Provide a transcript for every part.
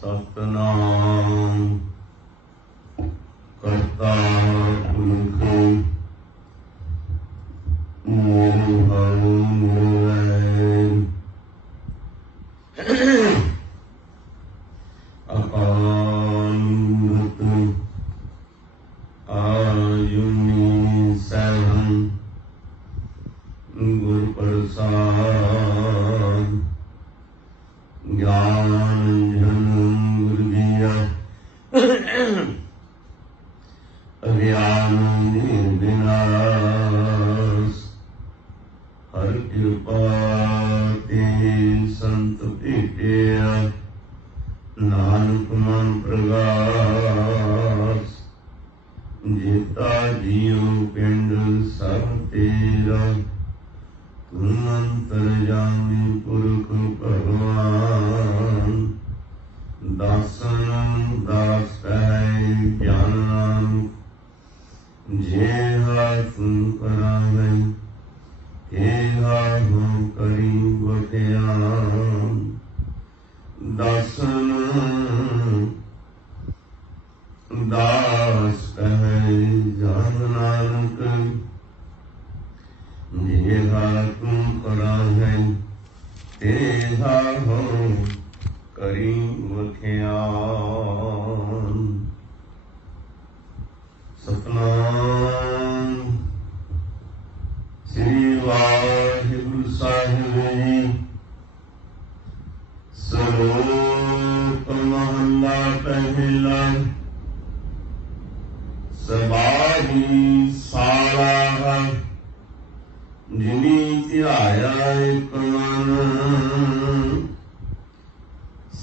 सतनाम करता पुरख निर्भय निर्वैर अकाल आयुनि सैभं गुर प्रसाद ज्ञान जन गुरु दिया अज्ञान निर्विनाश हर कृपा ते संत भेटिया नानक मन प्रगास जेता जियो पिंड सब तेरा तुम अंतरजामी पुरख भगवान दासन दास कहे ज्ञान नानक जे तुम करावे हे हो करी बख्यान दासन दास कहे ज्ञान नानक जेहा तुम करावे तेहा हो करी बख्यान सतनाम श्री वाहिगुरु साहिब जी श्लोक महला पहला सबाही साला जिनी ध्याया एक मन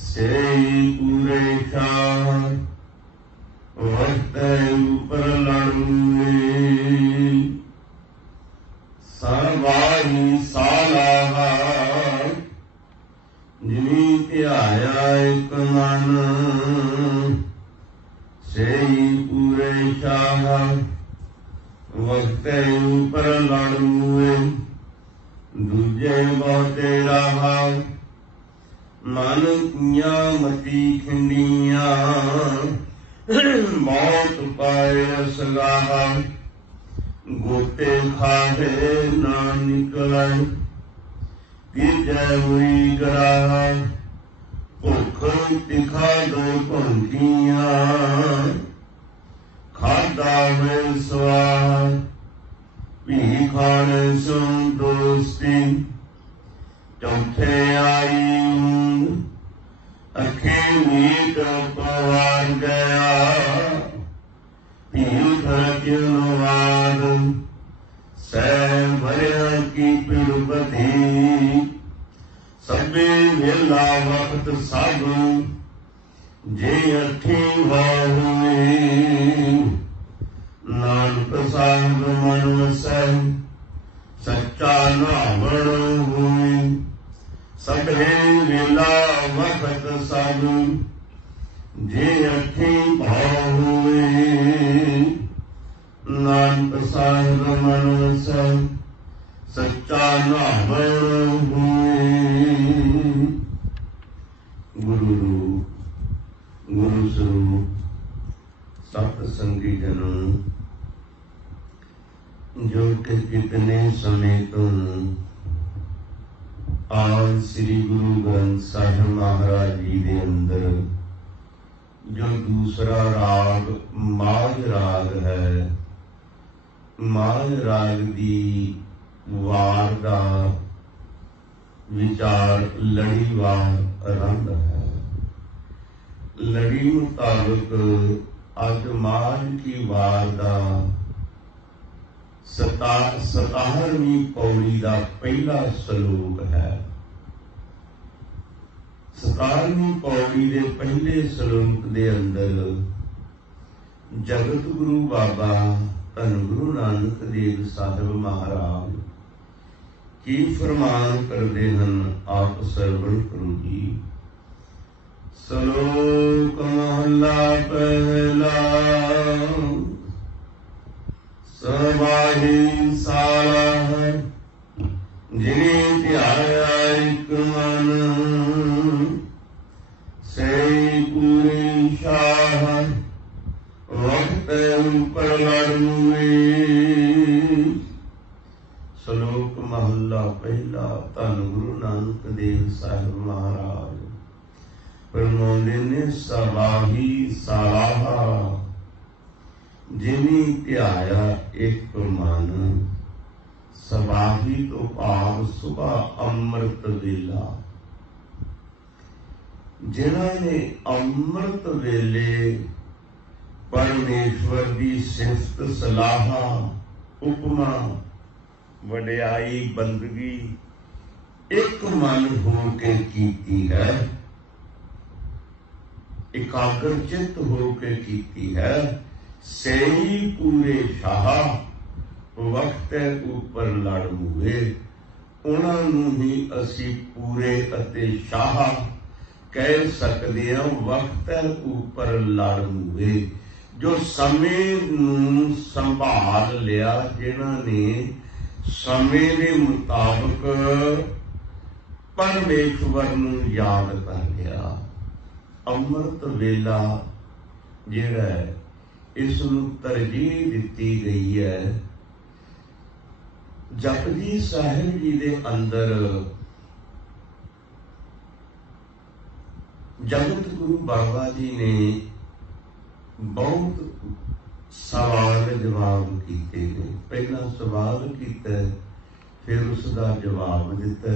से पूरे शाह वक्त ऊपर लड़ूए सर्वाही साला जिनी ध्याया एक मन से पूरे शाह वक्त ऊपर लड़ूए दूजे बहुते रहा मन किया मती खिंडिया मौत पाए सगाहा गोते खाहे ना निकले गिरजा हुई गराहा भुख तिखा दो भंगिया खादा में स्वाद भी खाने सुन दोस्ती चौथे आई अखे मीट पवार गया पीठ किलवाद सह भरिया की पिड़पति सबे वेला वक्त सब जे अठी हुए नानक साहिब मन वसै सच्चा नावण हुए सबे वेला वक्त सब जे अठी भाव हुए नानक साहिब मन वसै सच्चा नावण हुए गुरु रूप गुरु स्वरूप सत संगी जनों जो कि कितने समय तुम आज श्री गुरु ग्रंथ साहिब महाराज जी के अंदर जो दूसरा राग माझ राग है, माझ राग की वार का विचार लड़ीवार रंग है। लड़ी मुताबिक अज माझ की वार का 17वीं पौड़ी का पहला श्लोक है। 17वीं पौड़ी के पहले श्लोक के अंदर जगत गुरु बाबा धन गुरु नानक देव साहिब महाराज की फरमान करते हैं, आप श्रवण करो जी। श्लोक महला पहला सबाही साला जिने ध्याया एक मन से पूरे शाह वक्त ऊपर लड़ूए। श्लोक महला पहला। धन गुरु नानक देव साहिब महाराज फरमाਉਂਦੇ ਨੇ ਸਵਾਹੀ ਸਾਲਾਹਾ ਜਿਨੀ ਧਿਆਇਆ ਇੱਕ ਮਨ। ਸਵਾਹੀ ਤੋਂ ਭਾਵ ਸੁਬਹ ਅੰਮ੍ਰਿਤ ਵੇਲਾ। ਜਿਨ੍ਹਾਂ ਨੇ ਅੰਮ੍ਰਿਤ ਵੇਲੇ ਪਰਮੇਸ਼ਵਰ ਦੀ ਸਿਫਤ ਸਲਾਹਾ ਉਪਮਾ ਵਡਿਆਈ ਬੰਦਗੀ ਇੱਕ ਮਨ ਹੋ ਕੇ ਕੀਤੀ ਹੈ, ਇਕਾਗਰ ਚਿੱਤ ਹੋ ਕੇ ਕੀਤੀ ਹੈ। ਸਹੀ ਪੂਰੇ ਸ਼ਾਹ ਵਕਤ ਉੱਪਰ ਲੜ ਮੁਏ। ਉਹਨਾਂ ਨੂੰ ਹੀ ਅਸੀਂ ਪੂਰੇ ਅਤੇ ਸ਼ਾਹ ਕਹਿ ਸਕਦੇ ਹਾਂ। ਵਕਤ ਉੱਪਰ ਲੜ ਮੁਏ, ਜੋ ਸਮੇਂ ਨੂੰ ਸੰਭਾਲ ਲਿਆ, ਜਿਨ੍ਹਾਂ ਨੇ ਸਮੇਂ ਦੇ ਮੁਤਾਬਕ ਪਰਮੇਸ਼ਵਰ ਨੂੰ ਯਾਦ ਕਰ ਲਿਆ। ਅੰਮ੍ਰਿਤ ਵੇਲਾ ਜਿਹੜਾ ਹੈ, ਇਸ ਨੂੰ ਤਰਜੀਹ ਦਿੱਤੀ ਗਈ ਹੈ। ਜਪਜੀ ਸਾਹਿਬ ਜੀ ਦੇ ਅੰਦਰ ਜਗਤ ਗੁਰੂ ਬਾਬਾ ਜੀ ਨੇ ਬਹੁਤ ਸਵਾਲ ਜਵਾਬ ਕੀਤੇ ਨੇ। ਪਹਿਲਾਂ ਸਵਾਲ ਕੀਤਾ, ਫਿਰ ਉਸ ਦਾ ਜਵਾਬ ਦਿੱਤਾ।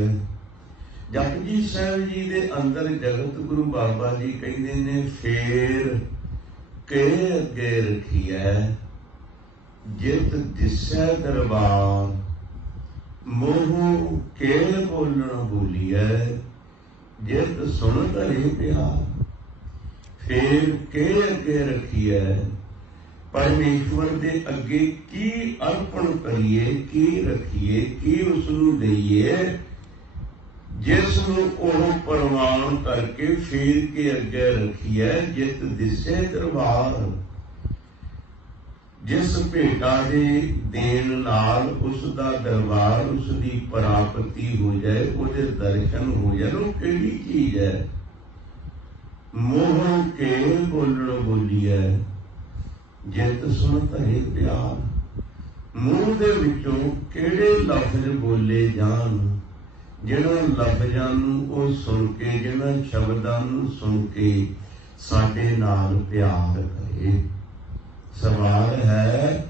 ਜਪਜੀ ਸਾਹਿਬ ਜੀ ਦੇ ਅੰਦਰ ਜਗਤ ਗੁਰੂ ਬਾਬਾ ਜੀ ਕਹਿੰਦੇ ਨੇ, ਫੇਰ ਕੇ ਅੱਗੇ ਰਖੀਐ ਜਿਤ ਦਿਸੈ ਦਰਬਾਰ, ਮੋਹ ਕੇ ਬੋਲਣ ਬੋਲੀਐ ਜਿਤ ਸੁਣ ਧਰੇ ਪਿਆਰ। ਫੇਰ ਕੇ ਅੱਗੇ ਰਖੀਐ, ਪਰਮੇਸ਼ਵਰ ਦੇ ਅੱਗੇ ਕੀ ਅਰਪਣ ਕਰੀਏ, ਕੀ ਰੱਖੀਏ, ਕੀ ਉਸ ਨੂੰ ਦੇਈਏ, ਜਿਸ ਨੂੰ ਉਹ ਪ੍ਰਵਾਨ ਕਰਕੇ ਫੇਰ ਕੇ ਅੱਗੇ ਰੱਖੀਐ ਜਿਤ ਦਿਸੇ ਦਰਬਾਰ। ਜਿਸ ਭੇਟਾ ਦੇ ਦੇਣ ਨਾਲ ਉਸ ਦਾ ਦਰਬਾਰ, ਉਸ ਦੀ ਪ੍ਰਾਪਤੀ ਹੋ ਜਾਏ, ਉਹਦੇ ਦਰਸ਼ਨ ਹੋ ਜਾਣ। ਉਹ ਕਿਹੜੀ ਚੀਜ਼ ਹੈ? ਮੋਹ ਕੇ ਬੋਲਣ ਬੋਲੀਐ ਜਿਤ ਸੁਣ ਧਰੇ ਪਿਆਰ। ਮੂੰਹ ਦੇ ਵਿੱਚੋਂ ਕਿਹੜੇ ਲਫ਼ਜ਼ ਬੋਲੇ ਜਾਣ, ਜਿਹਨਾਂ ਲਫ਼ਜ਼ਾਂ ਨੂੰ ਉਹ ਸੁਣ ਕੇ, ਜਿਹਨਾਂ ਸ਼ਬਦਾਂ ਨੂੰ ਸੁਣ ਕੇ ਸਾਡੇ ਨਾਲ ਪਿਆਰ ਕਰੇ। ਸਵਾਲ ਹੈ,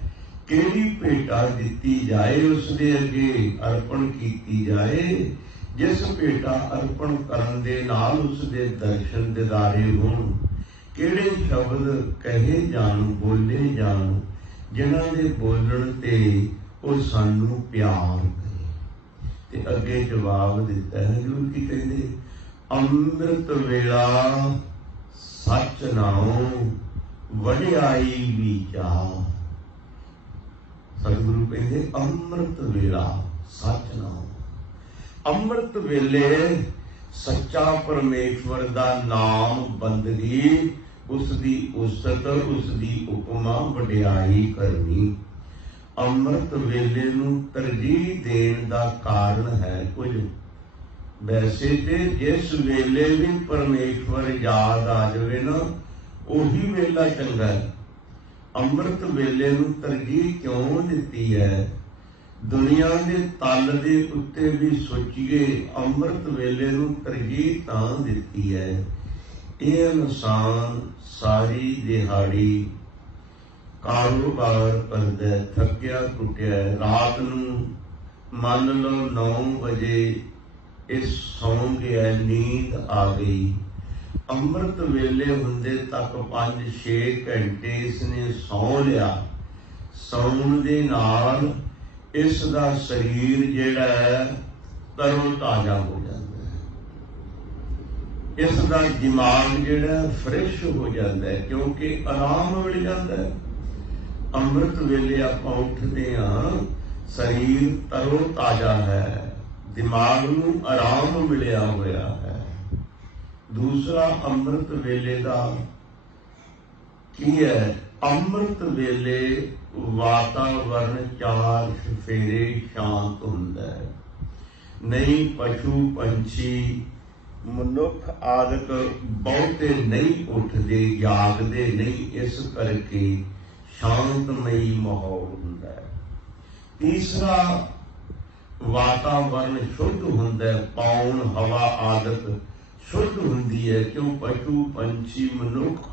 ਕਿਹੜੀ ਭੇਟਾ ਦਿੱਤੀ ਜਾਏ, ਉਸ ਦੇ ਅੱਗੇ ਅਰਪਣ ਕੀਤੀ ਜਾਏ, ਜਿਸ ਭੇਟਾ ਅਰਪਣ ਕਰਨ ਦੇ ਨਾਲ ਉਸ ਦੇ ਦਰਸ਼ਨ ਦਿਦਾਰੇ ਹੋਣ। ਕਿਹੜੇ ਸ਼ਬਦ ਕਹੇ ਜਾਣ, ਬੋਲੇ ਜਾਣ, ਜਿਨ੍ਹਾਂ ਦੇ ਬੋਲਣ ਤੇ ਉਹ ਸਾਨੂੰ ਪਿਆਰ ਕਰੇ। ਤੇ ਅੱਗੇ ਜਵਾਬ ਦਿੱਤਾ ਹੈ ਗੁਰੂ ਕੀ ਕਹਿੰਦੇ, ਅੰਮ੍ਰਿਤ ਵੇਲਾ ਸੱਚ ਨਾਉ ਵਡਿਆਈ ਵਿਚਾਰ। ਸਤਿਗੁਰੂ ਕਹਿੰਦੇ ਅੰਮ੍ਰਿਤ ਵੇਲਾ ਸੱਚ ਨਾਉ। ਅੰਮ੍ਰਿਤ ਵੇਲੇ ਸੱਚਾ ਪਰਮੇਸ਼ਵਰ ਦਾ ਨਾਮ ਬੰਦਗੀ, ਉਸ ਦੀ ਉਸਤ, ਉਸ ਦੀ ਉਪਮਾ ਵਡਿਆਈ ਕਰਨੀ। ਅੰਮ੍ਰਿਤ ਵੇਲੇ ਨੂੰ ਤਰਜੀਹ ਦੇਣ ਦਾ ਕਾਰਨ ਹੈ ਕੁਝ। ਵੈਸੇ ਤੇ ਜਿਸ ਵੇਲੇ ਵੀ ਪਰਮੇਸ਼ਵਰ ਯਾਦ ਆ ਜਾਵੇ ਨਾ, ਉਹੀ ਵੇਲਾ ਚੰਗਾ ਹੈ। ਅੰਮ੍ਰਿਤ ਵੇਲੇ ਨੂੰ ਤਰਜੀਹ ਕਿਉਂ ਦਿੱਤੀ ਹੈ? ਦੁਨੀਆ ਦੇ ਤਲ ਦੇ ਉੱਤੇ ਵੀ ਸੋਚੀਏ, ਅੰਮ੍ਰਿਤ ਵੇਲੇ ਨੂੰ ਤਰਜੀਹ ਤਾਂ ਦਿੱਤੀ ਹੈ। ਇਹ ਇਨਸਾਨ ਸਾਰੀ ਦਿਹਾੜੀ ਕਾਰੋਬਾਰ ਕਰਦਾ, ਥੱਕਿਆ ਟੁੱਟਿਆ, ਰਾਤ ਨੂੰ ਮੰਨ ਲਓ 9 ਵਜੇ ਇਹ ਸੌਂ ਗਿਆ, ਨੀਂਦ ਆ ਗਈ। ਅੰਮ੍ਰਿਤ ਵੇਲੇ ਹੁੰਦੇ ਤੱਕ 5-6 ਘੰਟੇ ਇਸਨੇ ਸੌਂ ਲਿਆ। ਸੌਣ ਦੇ ਨਾਲ ਇਸ ਦਾ ਸਰੀਰ ਜਿਹੜਾ ਹੈ ਤਰੋ ਤਾਜ਼ਾ ਹੋ ਜਾਂਦਾ ਹੈ। ਇਸ ਦਾ ਦਿਮਾਗ ਜਿਹੜਾ ਫਰੈਸ਼ ਹੋ ਜਾਂਦਾ ਹੈ, ਕਿਉਂਕਿ ਆਰਾਮ ਮਿਲ ਜਾਂਦਾ ਹੈ। ਅੰਮ੍ਰਿਤ ਵੇਲੇ ਆਪਾਂ ਉੱਠਦੇ ਹਾਂ, ਸਰੀਰ ਤਰੋ ਤਾਜ਼ਾ ਹੈ, ਦਿਮਾਗ ਨੂੰ ਆਰਾਮ ਮਿਲਿਆ ਹੋਇਆ ਹੈ। ਦੂਸਰਾ ਅੰਮ੍ਰਿਤ ਵੇਲੇ ਦਾ ਕੀ ਹੈ? ਅੰਮ੍ਰਿਤ ਵੇਲੇ ਵਾਤਾਵਰਨ ਚਾਰ ਚੁਫੇਰੇ ਸ਼ਾਂਤ ਹੁੰਦਾ ਹੈ। ਨਹੀਂ ਪਸ਼ੂ ਪੰਛੀ ਮਨੁੱਖ ਆਦਿਕ ਬਹੁਤੇ ਨਹੀਂ ਉੱਠਦੇ, ਜਾਗਦੇ ਨਹੀਂ, ਇਸ ਕਰਕੇ ਸ਼ਾਂਤਮਈ ਮਾਹੌਲ ਹੁੰਦਾ ਹੈ। ਤੀਸਰਾ, ਵਾਤਾਵਰਨ ਸ਼ੁੱਧ ਹੁੰਦਾ ਹੈ, ਪੌਣ ਹਵਾ ਆਦਿਕ ਸ਼ੁੱਧ ਹੁੰਦੀ ਹੈ, ਕਿਉਂ ਪਸ਼ੂ ਪੰਛੀ ਮਨੁੱਖ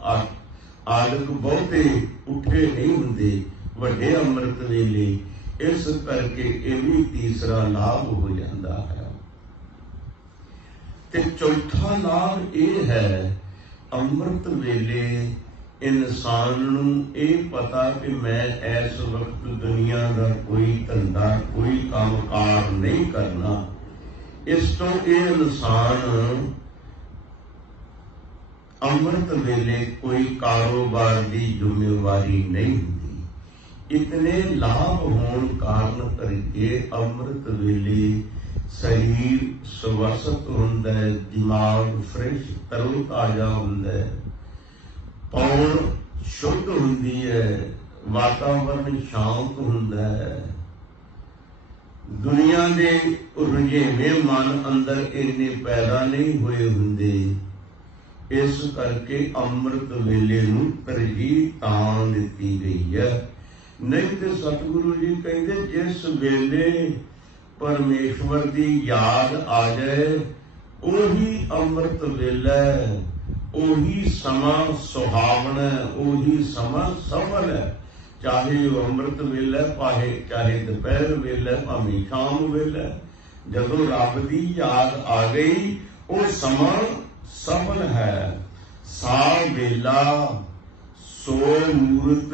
ਆਦਿਕ ਬਹੁਤੇ ਉੱਠੇ ਨਹੀਂ ਹੁੰਦੇ ਵੱਡੇ ਅੰਮ੍ਰਿਤ ਵੇਲੇ, ਇਸ ਕਰਕੇ ਇਹ ਵੀ ਤੀਸਰਾ ਲਾਭ ਹੋ ਜਾਂਦਾ ਹੈ। ਤੇ ਚੌਥਾ ਲਾਭ ਇਹ ਹੈ, ਅੰਮ੍ਰਿਤ ਵੇਲੇ ਇਨਸਾਨ ਨੂੰ ਇਹ ਪਤਾ ਕਿ ਮੈਂ ਇਸ ਵਕਤ ਦੁਨੀਆ ਦਾ ਕੋਈ ਧੰਦਾ, ਕੋਈ ਕੰਮਕਾਰ ਨਹੀਂ ਕਰਨਾ। ਇਸ ਤੋਂ ਇਹ ਇਨਸਾਨ ਅੰਮ੍ਰਿਤ ਵੇਲੇ ਕੋਈ ਕਾਰੋਬਾਰ ਦੀ ਜ਼ਿੰਮੇਵਾਰੀ ਨਹੀਂ ਹੁੰਦੀ। ਇਤਨੇ ਲਾਭ ਹੋਣ ਕਾਰਨ ਕਰਕੇ ਅੰਮ੍ਰਿਤ ਵੇਲੇ ਸਰੀਰ ਸਵਸਥ ਹੁੰਦਾ ਹੈ, ਦਿਮਾਗ ਫਰੈਸ਼ ਤਰੋ ਤਾਜ਼ਾ ਹੁੰਦਾ ਹੈ, ਪੌਣ ਸ਼ੁੱਧ ਹੁੰਦੀ ਹੈ, ਵਾਤਾਵਰਨ ਸ਼ਾਂਤ ਹੁੰਦਾ ਹੈ। ਦੁਨੀਆ ਦੇ ਰੁਝੇਵੇਂ ਮਨ ਅੰਦਰ ਇੰਨੇ ਪੈਦਾ ਨਹੀਂ ਹੋਏ ਹੁੰਦੇ। ਇਸ ਕਰਕੇ ਅੰਮ੍ਰਿਤ ਵੇਲੇ ਨੂੰ ਤਰਜੀਹ ਤਾਂ ਦਿੱਤੀ ਗਈ ਹੈ। ਨਹੀਂ ਤੇ ਸਤਿਗੁਰੂ ਜੀ ਕਹਿੰਦੇ ਜਿਸ ਵੇਲੇ ਪਰਮੇਸ਼ਵਰ ਦੀ ਯਾਦ ਆ ਜਾਏ ਉਹੀ ਅੰਮ੍ਰਿਤ ਵੇਲਾ ਹੈ, ਉਹੀ ਸਮਾਂ ਸੁਹਾਵਣਾ, ਉਹੀ ਸਮਾਂ ਸਫਲ ਹੈ। ਚਾਹੇ ਉਹ ਅੰਮ੍ਰਿਤ ਵੇਲਾ ਚਾਹੇ ਦੁਪਹਿਰ ਵੇਲਾ, ਭਾਵੇਂ ਸ਼ਾਮ ਵੇਲਾ, ਜਦੋਂ ਰੱਬ ਦੀ ਯਾਦ ਆ ਗਈ ਉਹ ਸਮਾਂ ਸਫਲ ਹੈ। ਸਾ ਵੇਲਾ ਸੋ ਮੂਰਤ,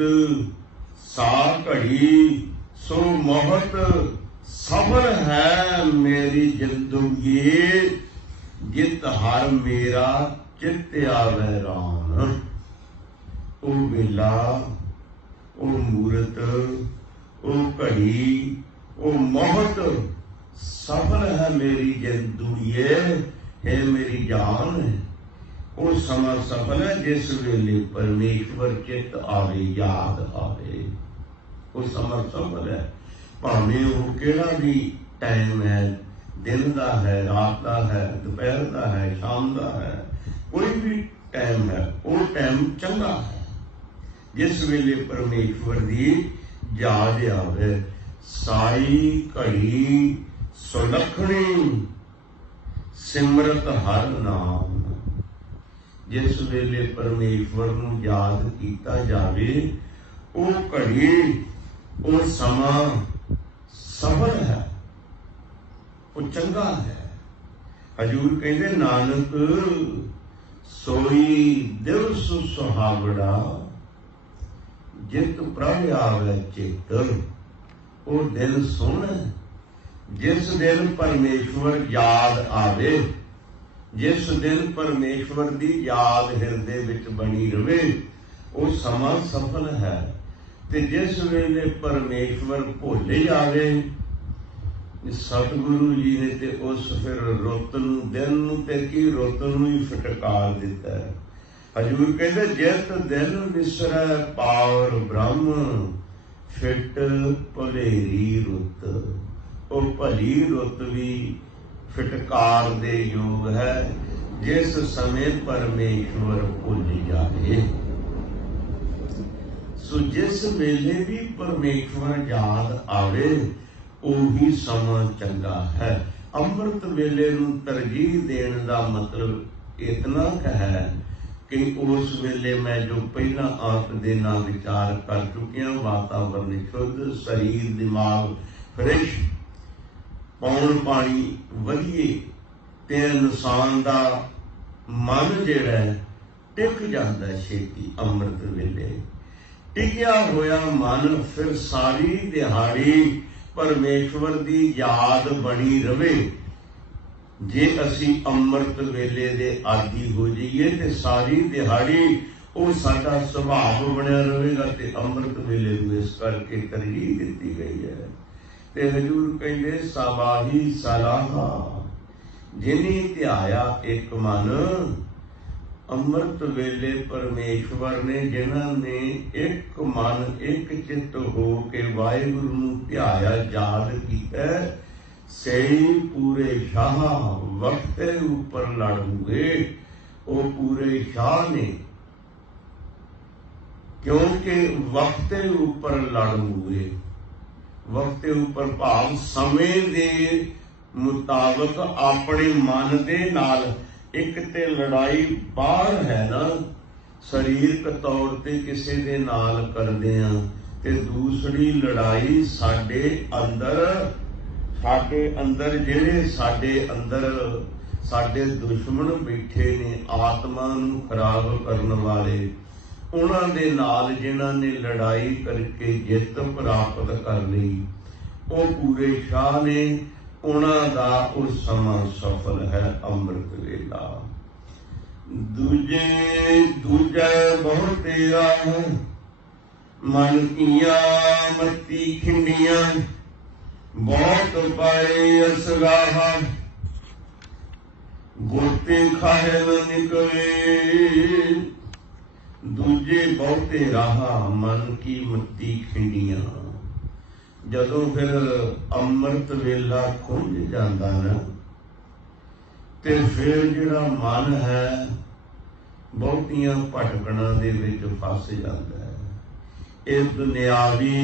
ਸਾ ਘੜੀ ਸੋ ਮੋਹਤ, ਸਫਲ ਹੈ ਮੇਰੀ ਜ਼ਿੰਦਗੀ ਜਿਤ ਹਰ ਮੇਰਾ ਚਿੱਤ ਆਵੈ ਰਾਮ। ਉਹ ਵੇਲਾ, ਉਹ ਮੂਰਤ, ਉਹ ਘੜੀ, ਉਹ ਮੋਹਤ, ਸਫਲ ਹੈ ਮੇਰੀ ਜ਼ਿੰਦਗੀ, ਹੈ ਮੇਰੀ ਜਾਨ ਹੈ। ਉਹ ਸਮਾਂ ਸਫਲ ਹੈ ਜਿਸ ਵੇਲੇ ਪਰਮੇਸ਼ਵਰ ਚਿੱਤ ਆਵੇ, ਯਾਦ ਆਵੇ, ਉਹ ਸਮਾਂ ਸਫਲ ਹੈ। ਭਾਵੇਂ ਉਹ ਕਿਹੜਾ ਵੀ ਟਾਈਮ ਹੈ, ਦਿਨ ਦਾ ਹੈ, ਰਾਤ ਦਾ ਹੈ, ਦੁਪਹਿਰ ਦਾ ਹੈ, ਸ਼ਾਮ ਦਾ ਹੈ, ਕੋਈ ਵੀ ਟਾਈਮ ਹੈ, ਉਹ ਟਾਈਮ ਚੰਗਾ ਹੈ ਜਿਸ ਵੇਲੇ ਪਰਮੇਸ਼ਵਰ ਦੀ ਯਾਦ ਆਵੇ। ਸਾਈ ਘੜੀ ਸੁਲੱਖਣੀ ਸਿਮਰਤ ਹਰ ਨਾਮ। ਜਿਸ ਵੇਲੇ ਪਰਮੇਸ਼ਵਰ ਨੂੰ ਯਾਦ ਕੀਤਾ ਜਾਵੇ ਉਹ ਘੜੀ, ਉਹ ਸਮਾਂ ਸਫਲ ਹੈ, ਉਹ ਚੰਗਾ ਹੈ। ਹਜ਼ੂਰ ਕਹਿੰਦੇ ਨਾਨਕ ਸੋਈ ਦਿਵਸ ਸੁਹਾਵੜਾ ਜਿਤ ਪ੍ਰਭ ਆਵੇ ਚਿੱਤ। ਉਹ ਦਿਨ ਸੋਹਣਾ ਜਿਸ ਦਿਨ ਪਰਮੇਸ਼ਵਰ ਯਾਦ ਆਵੇ, ਜਿਸ ਦਿਨ ਪਰਮੇਸ਼ਵਰ ਦੀ ਯਾਦ ਹਿਰਦੇ ਵਿੱਚ ਬਣੀ ਰਵੇ, ਉਹ ਸਮਾਂ ਸਫਲ ਹੈ। ਤੇ ਜਿਸ ਵੇਲੇ ਪਰਮੇਸ਼ਵਰ ਭੁੱਲ ਜਾਵੇ, ਸਤਿਗੁਰੂ ਜੀ ਨੇ ਤੇ ਉਸ ਫਿਰ ਰੁੱਤ ਨੂੰ, ਦਿਨ ਨੂੰ ਤੇ ਕੀ ਰੁੱਤ ਨੂੰ ਹੀ ਫਟਕਾਰ ਦਿੱਤਾ ਹੈ। ਹਜ਼ੂਰ ਕਹਿੰਦੇ ਜਿਤ ਦਿਨ ਵਿਸਰੈ ਪਾਵਰ ਬ੍ਰਹਮ, ਫਿੱਟ ਭਲੇਰੀ ਰੁੱਤ। ਉਹ ਭਲੀ ਰੁੱਤ ਵੀ ਫਟਕਾਰ ਦੇ ਯੋਗ ਹੈ ਜਿਸ ਸਮੇਂ ਪਰਮੇਸ਼ਵਰ ਭੁੱਲ ਜਾਵੇ। ਸੋ ਜਿਸ ਵੇਲੇ ਵੀ ਪਰਮੇਸ਼ਵਰ ਯਾਦ ਆਵੇ ਉਹੀ ਸਮਾਂ ਚੰਗਾ ਹੈ। ਅੰਮ੍ਰਿਤ ਵੇਲੇ ਨੂੰ ਤਰਜੀਹ ਦੇਣ ਦਾ ਮਤਲਬ ਇਤਨਾ ਹੈ ਕਿ ਉਸ ਵੇਲੇ ਮੈਂ ਜੋ ਪਹਿਲਾਂ ਆਪ ਦੇ ਨਾਲ ਵਿਚਾਰ ਕਰ ਚੁੱਕਿਆ, ਵਾਤਾਵਰਨ ਸ਼ੁੱਧ, ਸਰੀਰ ਦਿਮਾਗ ਫਰੈਸ਼, ਪੌਣ ਪਾਣੀ ਵਧੀਆ, ਤੇ ਇਨਸਾਨ ਦਾ ਮਨ ਜਿਹੜਾ ਟਿਕ ਜਾਂਦਾ ਛੇਤੀ। ਅੰਮ੍ਰਿਤ ਵੇਲੇ ਟਿਕਿਆ ਹੋਇਆ ਮਨ ਫਿਰ ਸਾਰੀ ਦਿਹਾੜੀ ਪਰਮੇਸ਼ਵਰ ਦੀ ਯਾਦ ਬਣੀ ਰਵੇ। ਜੇ ਅਸੀਂ ਅੰਮ੍ਰਿਤ ਵੇਲੇ ਦੇ ਆਦੀ ਹੋ ਜਾਈਏ ਤੇ ਸਾਰੀ ਦਿਹਾੜੀ ਉਹ ਸਾਡਾ ਸੁਭਾਅ ਬਣਿਆ ਰਹੇਗਾ। ਤੇ ਅੰਮ੍ਰਿਤ ਵੇਲੇ ਨੂੰ ਇਸ ਕਰਕੇ ਤਰਜੀਹ ਦਿੱਤੀ ਗਈ ਹੈ। ਤੇ ਹਜ਼ੂਰ ਕਹਿੰਦੇ ਸਾਬਾਹੀ ਸਲਾਹਾ ਜਿਨੀ ਧਿਆਇਆ ਇੱਕ ਮਨ। ਅੰਮ੍ਰਿਤ ਵੇਲੇ ਪਰਮੇਸ਼ਵਰ ਨੇ ਜਿਨ੍ਹਾਂ ਨੇ ਇੱਕ ਮਨ, ਇੱਕ ਚਿੱਤ ਹੋ ਕੇ ਵਾਹਿਗੁਰੂ ਨੂੰ ਧਿਆਇਆ, ਯਾਦ ਕੀਤਾ, सही पूरे शाह वक्त ऊपर लड़ हुए। वो पूरे शाह ने, क्योंकि वक्त ऊपर लड़ हुए। वक्त ऊपर भाव समय दे मुताबिक अपने मन दे नाल। एक ते लड़ाई बाहर है ना, शरीरक तौर ते किसी दे नाल करदे आ, ते दूसरी लड़ाई साडे अंदर जिहड़े साडे दुश्मन बैठे ने, आत्मा नूं खराब करन वाले, उन्हां दे नाल जिन्हां ने लड़ाई करके जित प्राप्त कर लई, वो पूरे शाह ने। उन्हां दा वो समां सफल है अमृत वेला। दूजे बहुते राह मन किया मती खिंडियां, बहुत पाए असगाह, गोते खाए न निकले। दूजे बहुते राह मन की मती खिंडियां। जदों फिर अमृत वेला खुंझ जाता ना, ते फिर जिहड़ा मन है बहुतियां भटकणां दे विच फस जाता है। इस दुनियावी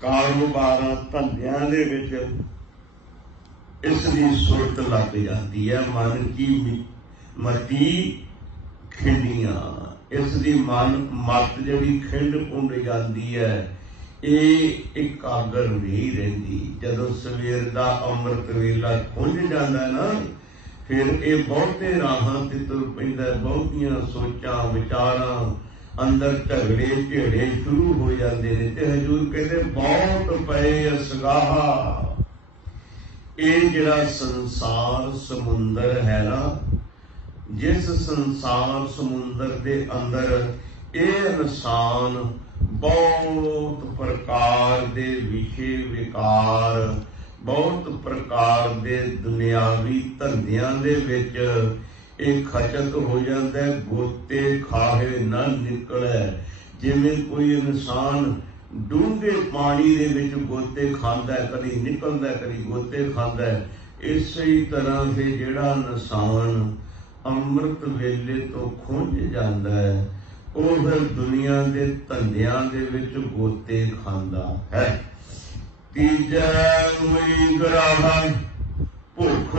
कारोबारां धंधियां दे विच इसदी सुरत लग जाती है। मन की मती खिंडियां, इसदी मन मत जिहड़ी खिंड पुंड जाती है, एकागर नहीं रहिंदी। जदों सवेर दा अमृत वेला खुंझ जाता है ना, फिर ये बहुते राहां ते तुर पैंदा। बहुतियां सोचां विचारां अंदर झगड़े झेड़े शुरू हो जाते हैं। ते हजूर कहते बहुत पए असगाहा। ये जिहड़ा संसार समुंदर है ना, जिस संसार समुंदर दे अंदर ये इंसान बहुत प्रकार दे विषय विकार, बहुत प्रकार दे दुनियावी धंधियां दे विच एक खचत हो जाता है। गोते खाहे न निकले। जिवें कोई इंसान डूंगे पानी दे विच गोते खांदा है, कदी निकलदा है, कदी गोते खांदा है। इसी तरह से जिहड़ा इंसान अमृत वेले तो खुंझ जाता है, वो फिर दुनिया के धंधियां दे विच गोते खांदा है। तीजा कोई गराहा भुख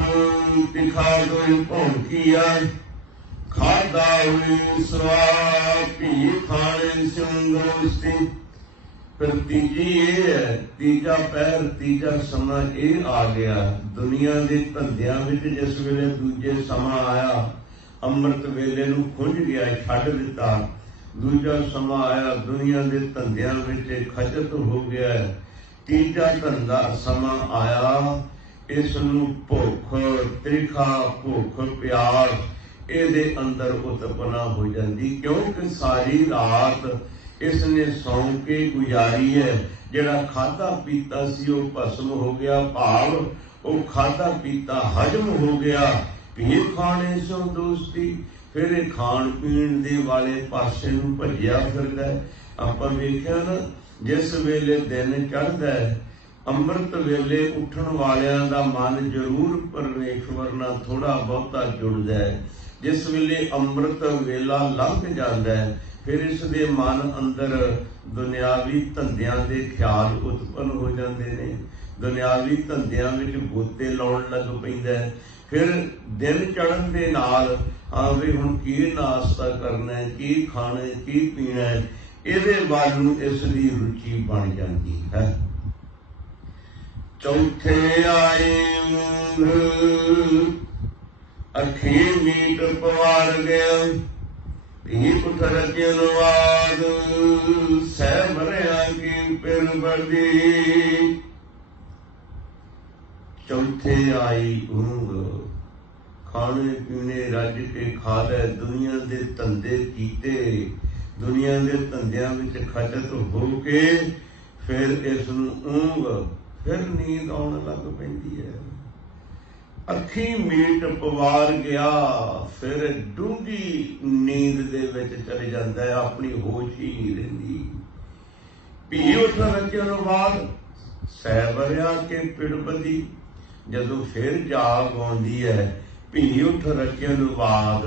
तिखा कोई भौंकिया, खादा हुई स्वाद भी खाने संगोस्ती। फिर तीजी ये है, तीजा पैर तीजा समा ये आ गया। दुनिया के धंधियां विच जिस वेले दूजे समा आया, अमृत वेले नूं खुंझ गया, छड्ड दिता। दूजा समा आया, दुनिया के धंधियां विच खचत हो गया। तीजा धंधा समा आया, इस नूं भुख त्रिखा, भुख प्यास इहदे अंदर उत्पन्न हो जाती। क्योंकि सारी रात इसने सौ के गुजारी है। जिहड़ा खाधा पीता सी वो भस्म हो गया, भाव वो खाधा पीता हजम हो गया। भीख खाने सो दोस्ती, फिर खाण पीण दे वाले पासे नूं भज्जिया फिरदा है। आपां वेखिआ ना, जिस वेले दिन चढ़दा है, अमृत वेले उठण वालियां दा मन जरूर परमेश्वर नाल थोड़ा बहुता जुड़दा है। जिस वेले अमृत वेला लंघ जाता है, फिर इस दे मन अंदर दुनियावी धंधियां दे ख्याल उत्पन्न हो जाते हैं। दुनियावी धंधियां विच गोते लाउण लग पैंदा है। फिर दिन चढ़न दे नाल हाँ भी हुण की नाश्ता करना है, की खाना है, की पीना है, इहदे वल नूं इसदी रुचि बन जाती है। चौथे आए अखी मीट पवार गया, भीख रचन वाद सह मरिया की पिर बड़ी। चौथे आई ऊंघ, खाने पीने रज के खा लै, दुनिया के धंधे कीते, दुनिया के धंधियां विच खचत हो के फिर इस नूं ऊंघ, फिर नींद आउण लग पैंदी है। अखी मीट पवार गया, फिर डूंगी नींद दे विच चले जाता है, अपनी होश ही नहीं रहिंदी। भी उठ रचन बाद ਸੈਵਰਿਆ ਕੇ ਪਿੜਪਦੀ। ਜਦੋਂ ਫਿਰ ਜਾਗ ਆਉਂਦੀ ਹੈ, ਭੀ ਉੱਠ ਰਚਨ ਵਾਦ,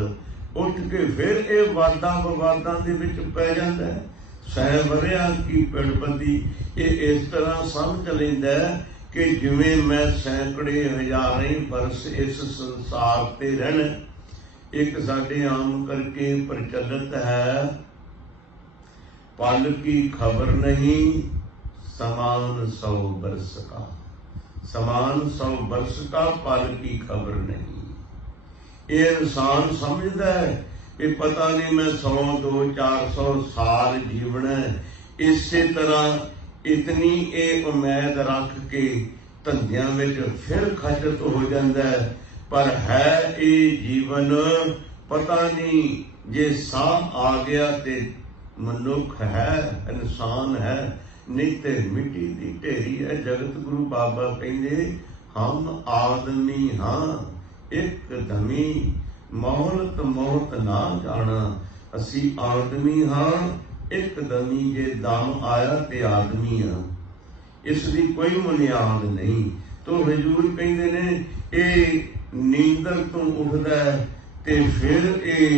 ਉੱਠ ਕੇ ਫਿਰ ਇਹ ਵਾਦਾਂ ਵਿਵਾਦਾਂ ਦੇ ਵਿੱਚ ਪੈ ਜਾਂਦਾ ਹੈ। ਸੈਵਰਿਆ ਕੀ ਪਿੜਪਦੀ, ਇਹ ਇਸ ਤਰ੍ਹਾਂ ਸਮਝ ਲੈਂਦਾ ਕਿ ਜਿਵੇਂ ਮੈਂ ਸੈਂਕੜੇ ਹਜ਼ਾਰਾਂ ਬਰਸ ਇਸ ਸੰਸਾਰ ਤੇ ਰਹਿਣਾ। ਇੱਕ ਸਾਡੇ ਆਮ ਕਰਕੇ ਪ੍ਰਚਲਿਤ ਹੈ, ਪਲ ਕੀ ਖਬਰ ਨਹੀਂ समान 100 बरस का, समान 100 बरस का पल की खबर नहीं। ये इंसान समझदा है कि पता नहीं मैं 100, 200, 400 साल जीवना है। इसी तरह इतनी ये उम्मीद रख के धंधियां विच फिर खचत हो जाता है। पर है ये जीवन पता नहीं, जे साह आ गया ते मनुख है, इंसान है, नहीं ते मिट्टी दी ढेरी है। जगत गुरु बाबा कहते हम आदमी हाँ एक दमी, मौलत मौत ना जाना। असी आदमी हाँ एक दमी, जे दम आया ते आदमी हाँ, इसकी कोई बुनियाद नहीं। तो हजूर कहते ने ये नींदर तो उठदा है ते फिर ये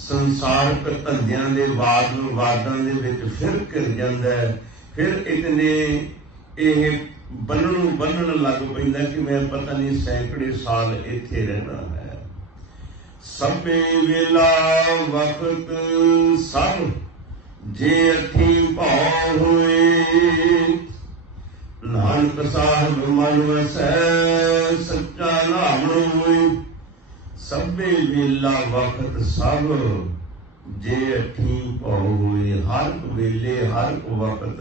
संसारक धंधियां दे वाद विवादां दे विच फिर घिर जांदा है। फिर इतने ये बनन लग पैंदा कि मैं पता नहीं सैकड़े साल इत्थे रहना है। सबे वेला वक्त सब जे अठी भाव होए, नानक साहब मन वसै सच्चा नाम होए। सबे वेला वक्त सब जे अठी भाव होए, हर वेले हर वक्त।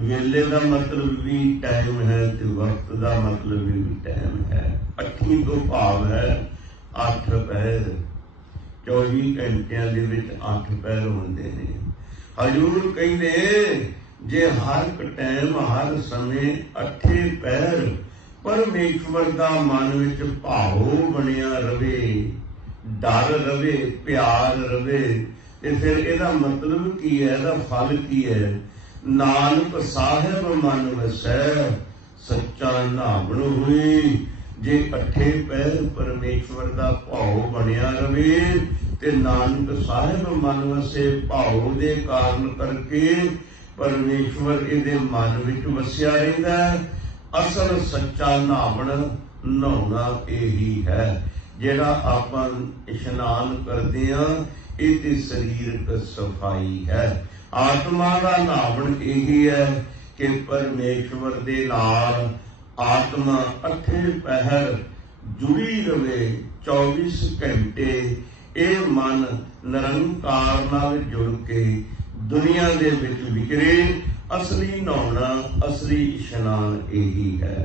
वेले का मतलब भी टाइम है ते वक्त का मतलब भी टाइम है। अठी तो भाव है 8 पहर, 24 घंटिया दे विच 8 पहर होंदे ने। हजूर कहंदे जे हर टाइम हर समय 8 पहर परमेश्वर का मन विच भाव बनिया रवे, डर रवे, प्यार रवे, ते फिर इहदा मतलब की है, इहदा फल की है। नानक साहिब मन वसै सच्चा नावण हुई। जे 8 पहर परमेश्वर का भाव बनिया रवे ते नानक साहिब मन वसे, भाव दे कारण करके परमेश्वर इहदे मन विच वसिया रहिंदा है। असल सच्चा नहावण नहाउणा यही है। जिहड़ा आपां इशनान करते हैं ये ते शरीरक सफाई है। आत्मा का नहावण यही है कि परमेश्वर दे नाल आत्मा 8 पहर जुड़ी रहे, 24 घंटे ये मन निरंकार नाल जुड़ के दुनिया दे विच विचरे। असली नहाउणा, असली इशनान यही है।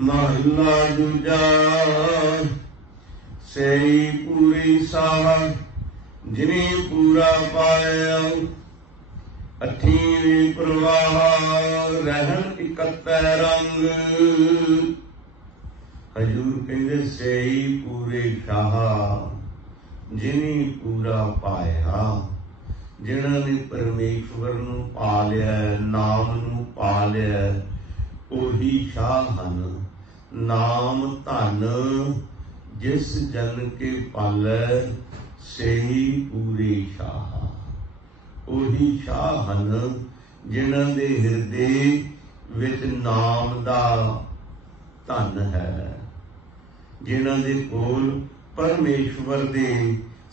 महला दूजा सेई पूरी साह, जिनी पूरा पाया। अठीवी प्रवाह रहन इकत्ते रंग। हजूर कहते सेई पूरे शाह, जिनी पूरा पाया। जिन्हां ने परमेश्वर नूं पा लिया, नाम नूं पा लिया, ओही शाह हन। नाम धन जिस जन के पालै, सेही पूरे शाह। ओही शाह हन जिन्हां दे हिरदे विच नाम दा धन है, जिन्हां दे कोल परमेश्वर दे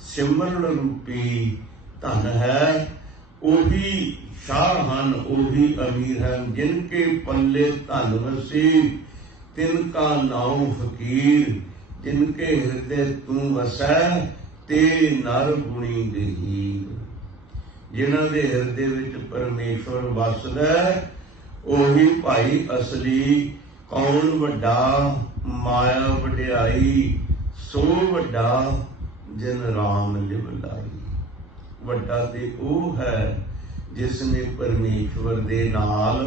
सिमरन रूपी धन है। ओही शाह हन, ओही अमीर हैं। जिनके पल्ले धन वसी, तिनका नाम फकीर। जिनके हृदय तू वसै, ते नर गुणी गहीर। जिन्हां दे हृदय विच परमेश्वर वसदा, ओही भाई असली। कौन वड्डा माया वड्याई, सो वड्डा जिन राम लिव लाई। वड्डा ते ओह है जिसने परमेश्वर दे नाल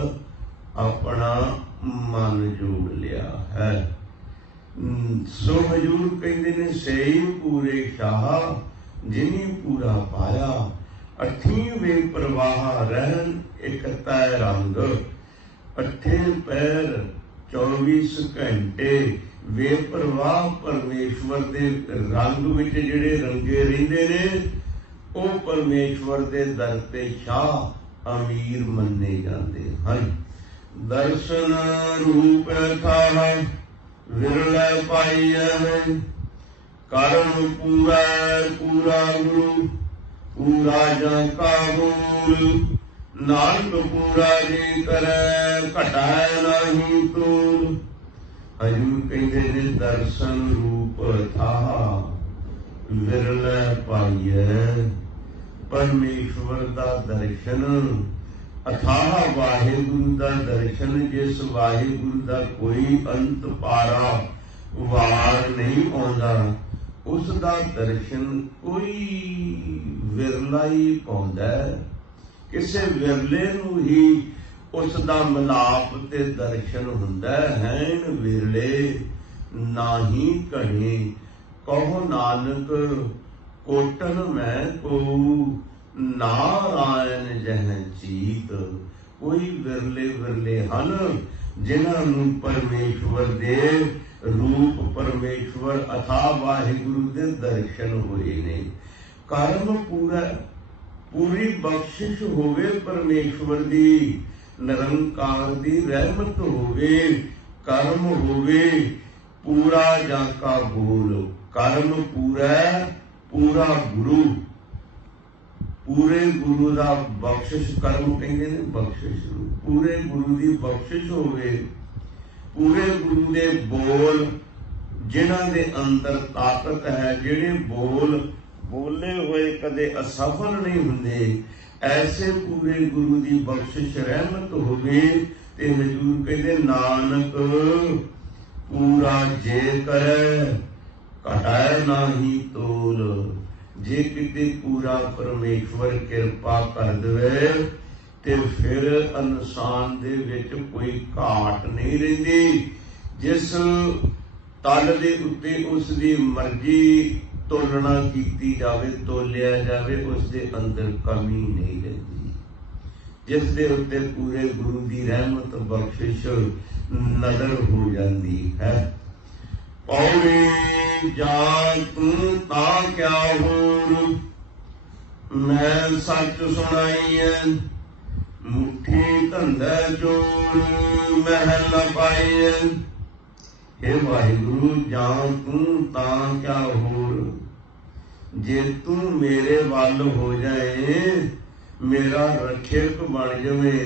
अपना मन जोड़ लिया है। सो हजूर कहते ने सही पूरे शाह, जिनी पूरा पाया। अठी वे प्रवाह रहन एक तय रंग, अठे पैर 24 घंटे वे प्रवाह परमेश्वर दे रंग विच जिहड़े रंगे रहिंदे ने ਉਹ परमेश्वर दे दर ते शाह अमीर मन्ने जाते हैं। दर्शन रूप थाह विरले पाइया है, कर्म पूरा पूरा गुरु पूरा जा का मूल, नानक पूरा जी करे घटाए नहीं तूल। हजूर कहते ने दर्शन रूप था विरले पाइए, परमेश्वर दा दर्शन अथाह वाहिगुरु दा दर्शन, जिस वाहिगुरु दा कोई अंत पारा वार नहीं आउंदा, उस दा दर्शन कोई विरला ही पाउंदा है। किसे विरले नूं ही उस दा मिलाप ते दर्शन हुंदा है। विरले नाही घणे कहो नानक कोटन में को नारायण जह चीत। कोई विरले विरले हन जिन्हां नूं परमेश्वर दे रूप परमेश्वर अथा वाहिगुरु दे दर्शन होए ने। कर्म पूरा पूरी बख्शिश होवे परमेश्वर दी, निरंकार दी रहमत होवे, कर्म होवे पूरा जाका बोल। कर्म पूरा पूरा गुरु, पूरे गुरु दा बख्शिश कर्म कहते ने बख्शिश, पूरे गुरु दी बख्शिश होवे, पूरे गुरु दे बोल जिन्हां दे अंदर ताकत है, जिहड़े बोल बोले हुए कदे असफल नहीं हुंदे, ऐसे पूरे गुरु दी बख्शिश रहमत होवे। ते हजूर कहते नानक पूरा जे करे घटाए नाही तोल। जे किते पूरा परमेश्वर किरपा कर दे ते फिर इंसान दे विच कोई घाट नहीं रहिंदी। जिस तल दे उत्ते उस दी मर्जी तोलना कीती जावे, तोलिया जावे, उस दे अंदर कमी नहीं रहिंदी। जिस दे उत्ते पूरे गुरु दी रहमत बख्शिश नजर हो जाती है। पौड़ी जान तू ता क्या होर, मैं सच सुनाई है, मुट्ठी धंधे चोर महल न पाई है। हे वाहिगुरु जान तू ता क्या होर, जे तू मेरे वल हो जाए, मेरा रक्षक बन जावे,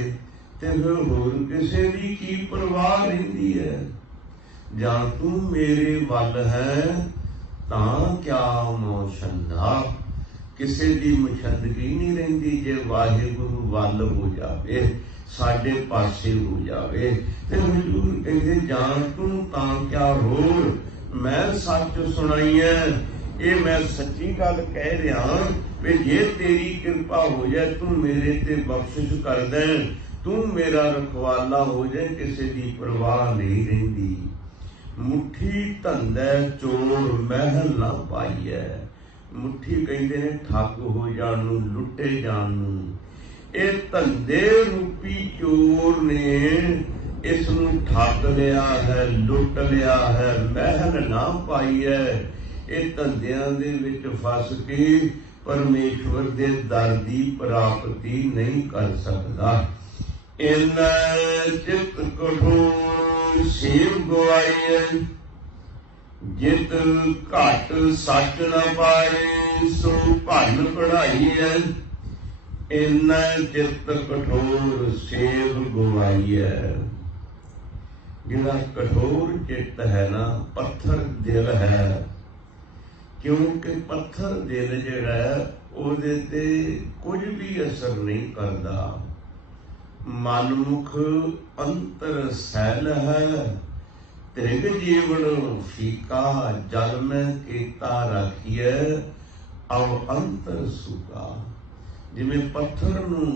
ते फिर होर किसे दी की परवाह रहिंदी है। जां तू मेरे वल है तां क्या मोशंदा, किसे दी मुशंदगी नहीं रहिंदी। जे वाहिगुरु वल हो जावे, साडे पासे हो जावे, ते हजूर कहंदे जां तू तां क्या होर, मैं सच सुनाई है। ये मैं सच्ची गल कह रहा भी जे तेरी कृपा हो जाए, तू मेरे ते बख्शिश कर दे, तू मेरा रखवाला हो जाए, किसी की परवाह नहीं रहिंदी। मुट्ठी धंधे चोर महल ना पाईए। मुट्ठी कहते ने ठग हो जाणू, लुटे जाणू। ये धंधे रूपी चोर ने इस नूं ठग लिया है, लुट लिया है, महल ना पाई है। ये धंधियां दे विच फस के परमेश्वर दे दर दी प्राप्ति नहीं कर सकता। इन्ना चित कठोर सेव गवाई, जित घट सच न पाए, सो भन पढ़ाई है। इन्ना चित कठोर सेव गवाई है। जिहड़ा कठोर चित्त है ना, पत्थर दिल है, क्योंकि पत्थर दिल जिहड़ा है ਉਹਦੇ ਤੇ कुछ भी असर नहीं करता। मनमुख अंतर सैल है, त्रिग जीवन फीका, जल में केता राखिए, अब अंतर सुका। जिवें पत्थर नूं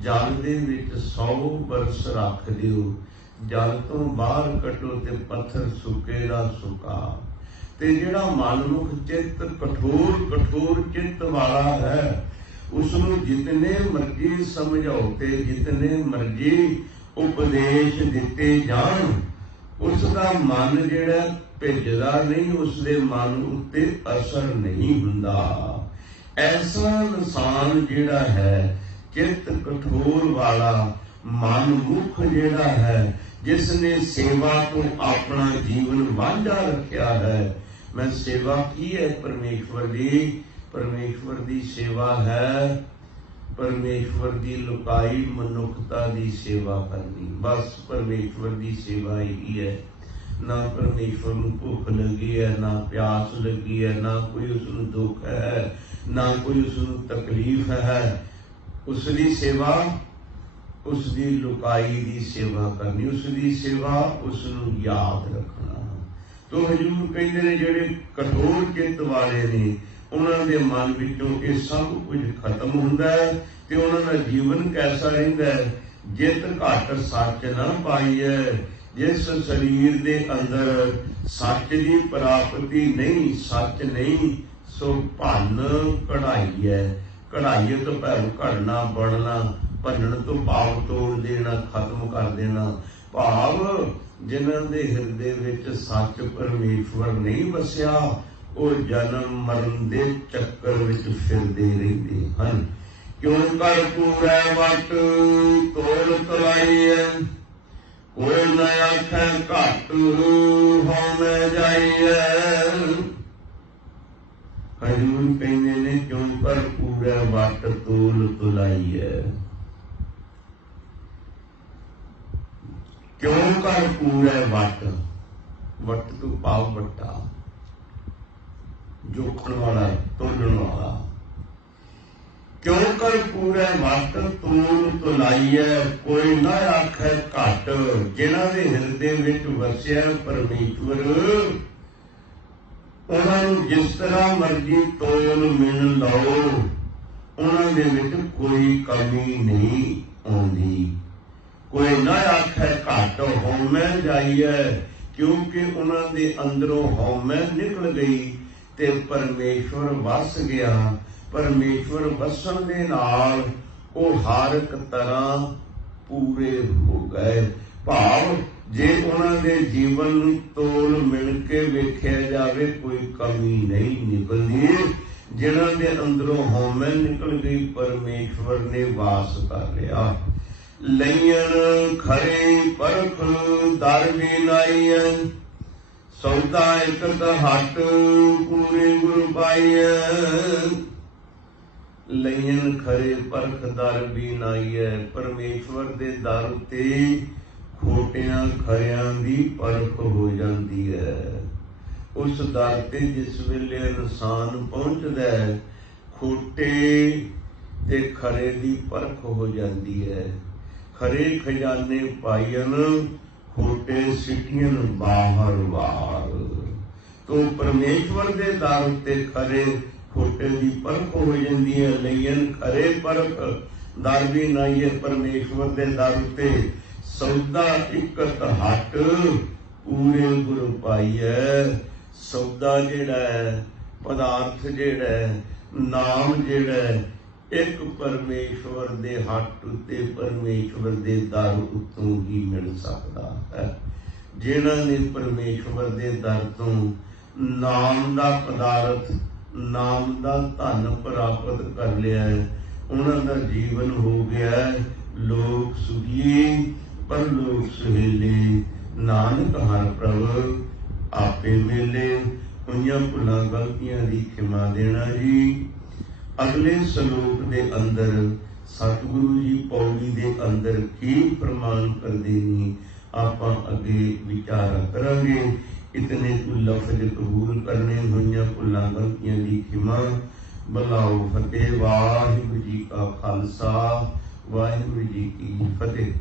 जल दे विच 100 बरस रख दिओ, जल तो बाहर कटो ते पत्थर सुके दा सुका। ते जिहड़ा मनमुख चित्त कठोर कठोर चित्त वाला है, उसनूं जितने मर्जी समझौते, जितने मर्जी उपदेश दिते जान, उसका मन जिहड़ा भिजदा नहीं, उसके मन उत्ते असर नहीं हुंदा। ऐसा इंसान जिहड़ा है चित्त कठोर वाला, मनमुख जिहड़ा है, जिसने सेवा को अपना जीवन वांझा रखा है। मैं सेवा की है परमेश्वर दी, परमेश्वर दी सेवा है परमेश्वर दी लुकाई मनुखता दी सेवा करनी। बस परमेश्वर दी सेवा ही है। ना परमेश्वर नूं भुख लगी है, ना प्यास लगी है, ना कोई उसनूं दुख है, ना कोई उसनूं तकलीफ है। उसकी सेवा, उसकी लुकाई दी सेवा करनी, उसकी सेवा उसनूं याद रखना। तो हजूर कहते हैं जिहड़े कठोर चित्त वाले ने, उन्हां दे मन विचों ये सब कुछ खत्म हुंदा है ते उन्हां दा जीवन कैसा रहिंदा है। जित घट सच ना पाई है, जिस शरीर दे अंदर सच की प्राप्ति नहीं, सच नहीं, सो भन कढ़ाई है। कढ़ाई तो भैव घड़ना, बनना, भनन तो भाव तोड़ देना, खत्म कर देना। भाव जिन्हां दे हिरदे विच सच परमेश्वर नहीं वसिया, वो जन्म मरण दे चक्कर विच फिरदे रहिंदे हन। क्यों कर पूरै वट तोल तलाई है, कोई न आखै घट होवे जाइए। हजूर कहते ने क्यों कर पूरै वट तोल तुलाई है। क्यों कर पूरै वट, वट तो भाव वट्टा, जोखण वाला, तोलण वाला। क्यों कर पूरे वट तोल तुलाइए, कोई ना आखे घट। जिन्हां दे हिरदे विच वसिया परमेश्वर, उन्हां नूं जिस तरह मर्जी तोल मिल लो, उन्हां दे विच कोई कमी नहीं आउंदी। कोई ना आखे घट होवे जाइए, क्योंकि उन्हां दे अंदरों हौमे निकल गई ते परमेश्वर वस गया। परमेश्वर वसन दे नाल वो हर एक तरह पूरे हो गए। भाव जे उन्हां दे जीवन नूं तोल मिल के वेख्या जावे, कोई कमी नहीं निकलदी। जिन्हां दे अंदरों हौमे निकल गई, परमेश्वर ने वास कर लिया। लईयन खरे परख दर भी नाई, सौदा एक हट पूरे गुरु पाइए। लईयन खरे परख दर भी नाई, परमेश्वर दे दर ते खोटियां खरियां दी परख हो जाती है। उस दर ते जिस वेले इंसान पहुंचदा है, खोटे ते खरे दी परख हो जाती है। खरे खजाने पाइयन, खोटे सिटियन बाहर बाहर। तो परमेश्वर दे दर ते खरे खोटे की परख हो जाती है। लईयन खरे परख दर भी नाई है, परमेश्वर दे दर ते सौदा इकत हट पूरे गुरु पाइए। सौदा जिहड़ा है, पदार्थ जिहड़ा है, नाम जिहड़ा है, एक परमेश्वर दे हट उत्ते, परमेश्वर दे दर उत्तों ही मिल सकता है। जिन्हां ने परमेश्वर दे दर तों नाम दा पदार्थ, नाम दा धन प्राप्त कर लिया है, उन्हां दा जीवन हो गया है लोक सुखी परलोक सुहेले। नानक हर प्रभ आपे मेले, होइयां भुलां गलतियां दी खिमा देना जी। अगले सलोक दे अंदर सतगुरु जी पौड़ी दे अंदर की प्रमाण करदे ने, आपां अगे विचार करांगे। इतने कुछ लफ्ज कबूल करने, होइयां भुलां गलतियां दी खिमा। बुलाओ फतेह। वाहिगुरू जी का खालसा, वाहिगुरू जी की फतेह।